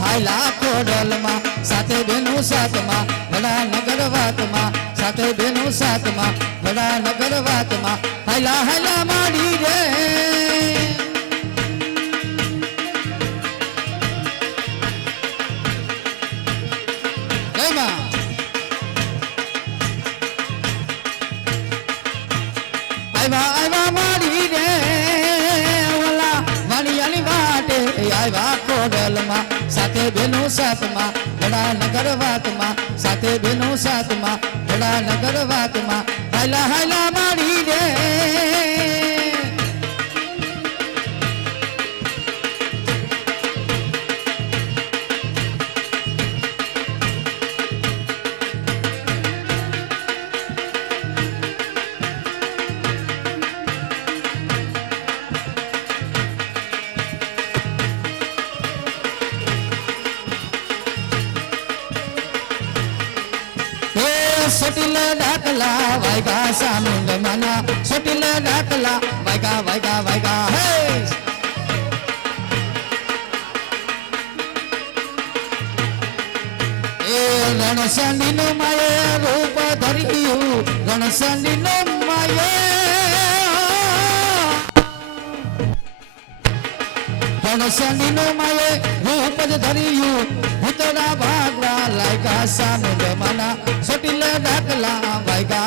હાલા કોડલમાં સાથે બેનો સાથમાં વડા નગર વાતમાં સાથે બેનો સાથમાં વડા નગર વાતમાં હાલા હાલા માડી રે આવા આવા માડી રે ઓલા વાણિયાની વાટે આવા કોડલમાં સાથે બેનો સાથમાં વડા નગર વાતમાં સાથે બેનો સાથમાં વડા નગર વાતમાં હાલા હાલા માડી રે सोटिल डाकला वायगा सामुंड मना सोटिल डाकला वायगा वायगा वायगा हे ए रणसंडी नो माये रूप धरियु रणसंडी नो माये रणसंडी नो माये रूप धरियु भूतड़ा भागवा लायगा सामुंड मना सोटिल डाकला वायगा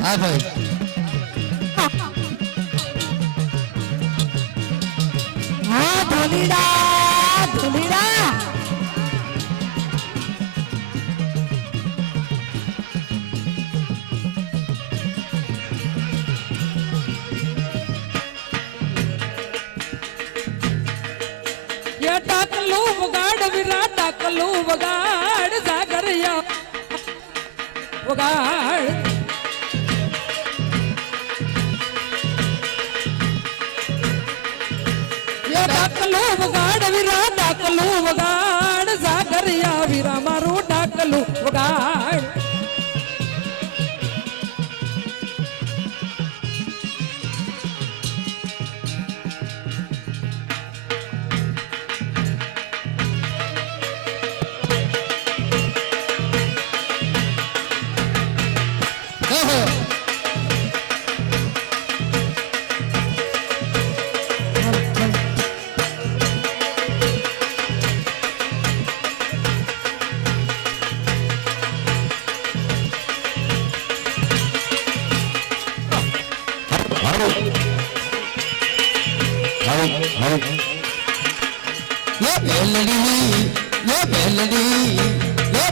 હા ભાઈ હા ધોલીડા ધોલીડા टाकलू वगाड़ विरा टाकलू वगाड़ जागरिया वगाड़ ये टाकलू वगाड़ विरा टाकलू वगाड़ जागरिया विरा मारू टाकलू वगाड़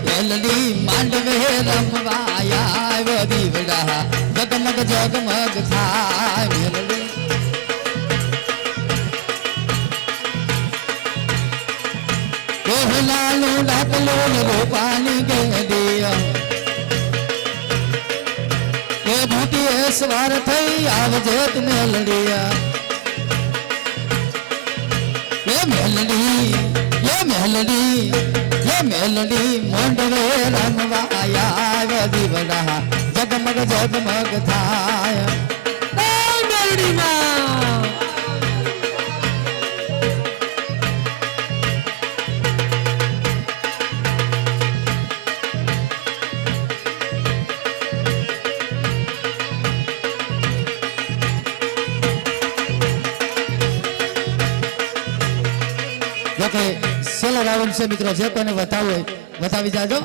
બેલડી માંડવે રમવાયા દીવડા જગમગ જગમગ થાય બેલડી કોહલાનું ડાકલો રૂપાની ગેડિયા એ ભૂટી સવાર થઈ આવજે મેલડિયા મેલડી મોંડવે રમવાયા દીવડા જગમગ જગમગ થાય મેલડીમાં જોકે સેલા રાવણ છે મિત્રો જે કોઈને બતાવું હોય બતાવી જાજો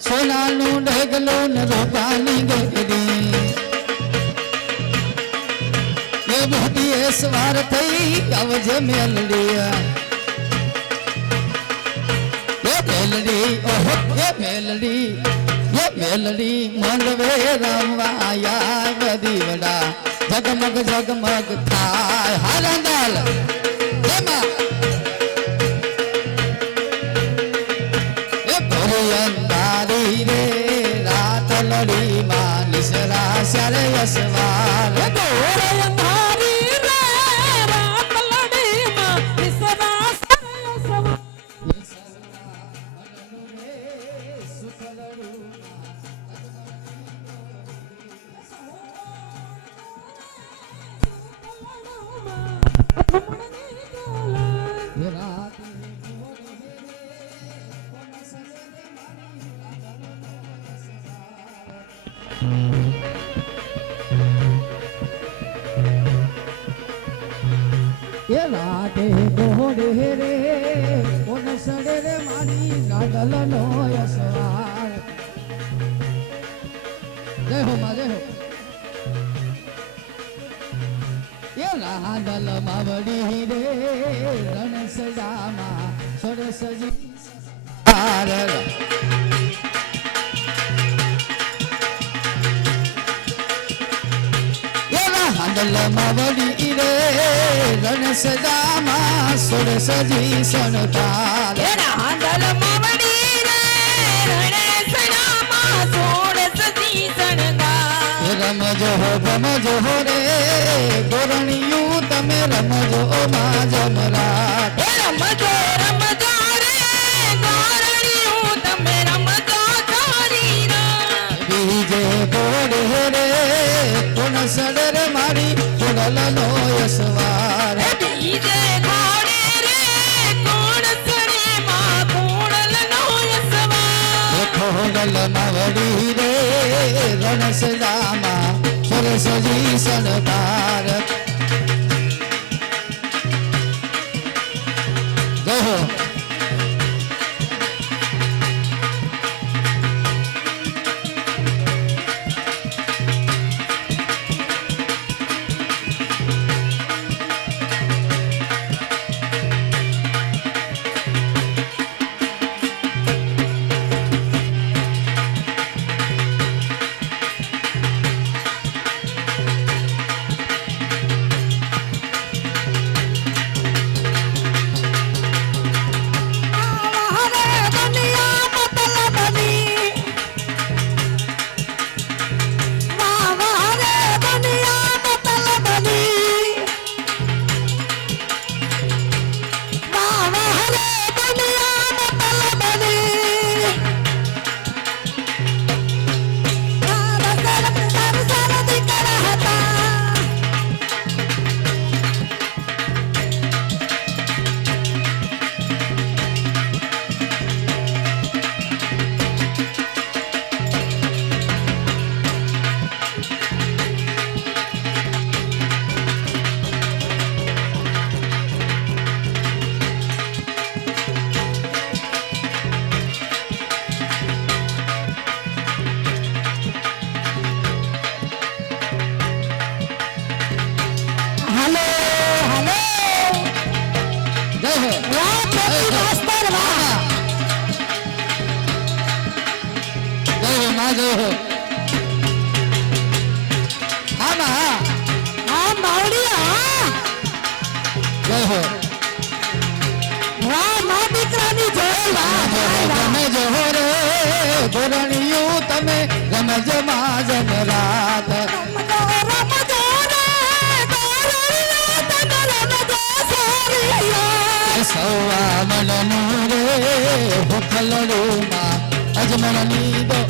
સોનાનું ઢગલું ને રૂપાની ગેડી એ મોટી એ સવાર થઈ આવજે મેલડિયા એ મેલડી ઓહો એ એ મેલડી મંડવે રમવા યા બધી વડા જગમગ જગમગ થાય હારંદાલ એમાં એ ભોરી અંધારી રે રાત લડી માં નિસરા સ્યારે યસવાર ગોરે અંધારી રે રાત લડીમાં વિસરા સવા એ રાતે ગોડે રે કોન સડે રે મારી ગાગલ નો યસવાર જય હો માં જય હો એ રાદલ માવડી રે રણ સજામાં સરસજી આર હાંડલ માવડી રે રણ સજામાં સુર સજી સણકાર હાંડલ માવડી રે રણે સણામાં સોળ સજી શણગાર રમજો હો રે ગોરણિયું તમે રમજો માં જમરાટ રમજો રમજો રે ગોરણિયું તમે રમજો છોરી રા બીજે ગોડે રે કોણ સડે રે મારી ખોડલ નો યસવાર બીજે ઘોડે રે કોણ સણે માં કોણલ નો યસવાર ખોડલ માવડી રે રણ સજામાં સુર સજી સણકાર જય હો ગોરણિયું તમે રમજો માં જમરાટ સવા મનનું રે ભૂખલડું માં અજમણ લીધો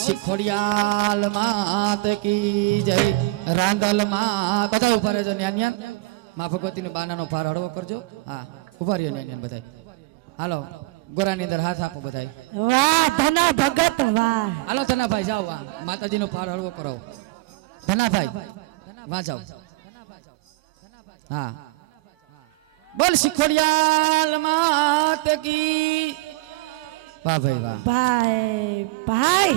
શીખોડિયાલ માત કી જય રાંદલ માં બધા ઉભા રહેજો ન્યાન માં ભગવતી નું બાનાનો ભાર હળવો કરજો હા ઉભા રહ્યો ન્યાન બધા હાલો ગોરાની અંદર હાથ આપો બધા વાહ ધના ભગત વાહ હાલો ધનાભાઈ જાઓ વાહ માતાજી નો ભાર હળવો કરાવો ધનાભાઈ વાહ જાઓ હા બોલ શીખોડિયાલ માત કી વાહ ભાઈ વાહ ભાઈ ભાઈ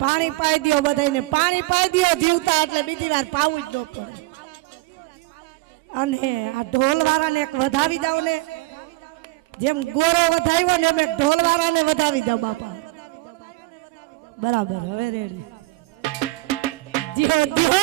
પાણી પાઈ દ્યો બધાને પાણી પાઈ દ્યો જીવતા એટલે બીજી વાર પાવું જ ન પડે અને આ ઢોલ વાળાને એક વધાવી દઉં ને, જેમ ગોરો વધાવ્યો ને એમ એક ઢોલ વાળાને વધાવી દઉં બાપા. બરાબર, હવે રેડી. જીહો જીહો